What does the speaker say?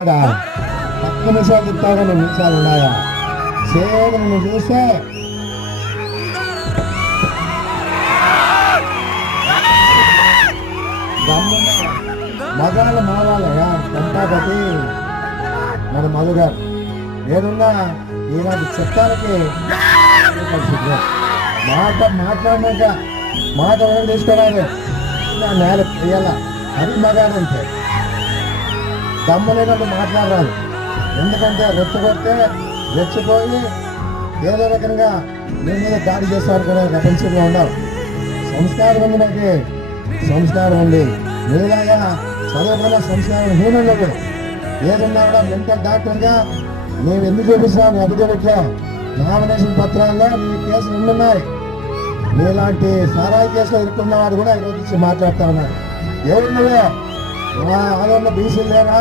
తక్కువ నిమిషాలు చెప్తాగా నువ్వు నిమిషాలు ఉన్నాయా సేవ నువ్వు చూస్తే మగాళ్ళ మావాలయ్యా కంపాపతి మన మధుగారు ఏదున్నా ఇలాంటి చట్టాలకి మాట్లాడినాక మాట ఎవరు తీసుకోవాలి నా నేల వేయాల అది మగాడంటే దమ్ములేనట్టు మాట్లాడాలి. ఎందుకంటే రెచ్చగొడితే రెచ్చిపోయి ఏదో రకంగా మీ మీద దాడి చేసేవారు కూడా ప్రపంచంలో ఉండవు. సంస్కారం ఉంది, నాకు సంస్కారం ఉంది. మీలాగా చదువుకున్న సంస్కారం హీనుడు ఏదున్నా కూడా మెంటల్ డాక్టర్గా మేము ఎందుకు చూపిస్తున్నాం అభిజోట్లో నామినేషన్ పత్రాల్లో మీ కేసులు ఎన్నున్నాయి. మీలాంటి సారాయి కేసులో ఇరుక్కున్న వాడు కూడా ఈరోజు మాట్లాడుతూ ఉన్నారు. ఎవరు నువ్వే ఆదరణ బీసీలు లేరా,